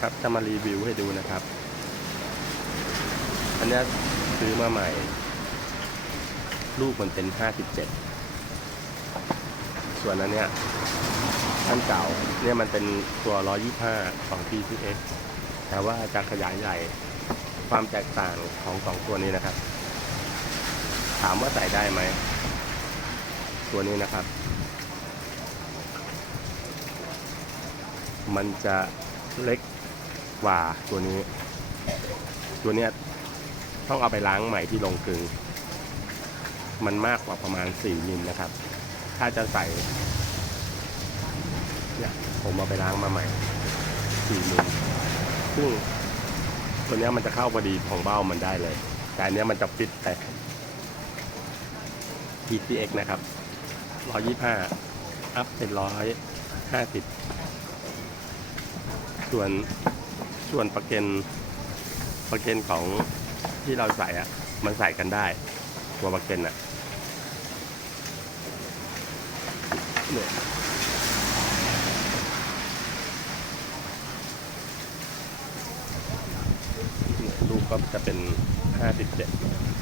ครับจะมารีวิวให้ดูนะครับ อันนี้ซื้อมาใหม่ ลูกมันเป็น 57 ส่วนอันเนี้ยอันเก่าเนี่ยมันเป็นตัว 125 ของ PCX แต่ว่าจะขยายใหญ่ความแตกต่างของสองตัวนี้นะครับ ถามว่าใส่ได้ไหม ตัวนี้นะครับ มันจะเล็ก กว่าตัวนี้ ตัวเนี้ยต้องเอาไปล้างใหม่ที่โรงกลึง มันมากกว่าประมาณ 4 มิลนะครับ ถ้าจะใส่เนี่ยผมเอาไปล้างมาใหม่ 4 มิลซึ่งตัวเนี้ยมันจะเข้าพอดีของเบ้ามันได้เลย แต่อันเนี้ยมันจะฟิตแต่ PCX นะครับ 125 อัพเป็น 150 ส่วน ส่วนประเก็นประเก็นของที่เราใส่อะมันใส่กันได้ ตัวประเก็นอะเนี่ยเนี่ยลูกก็จะเป็น57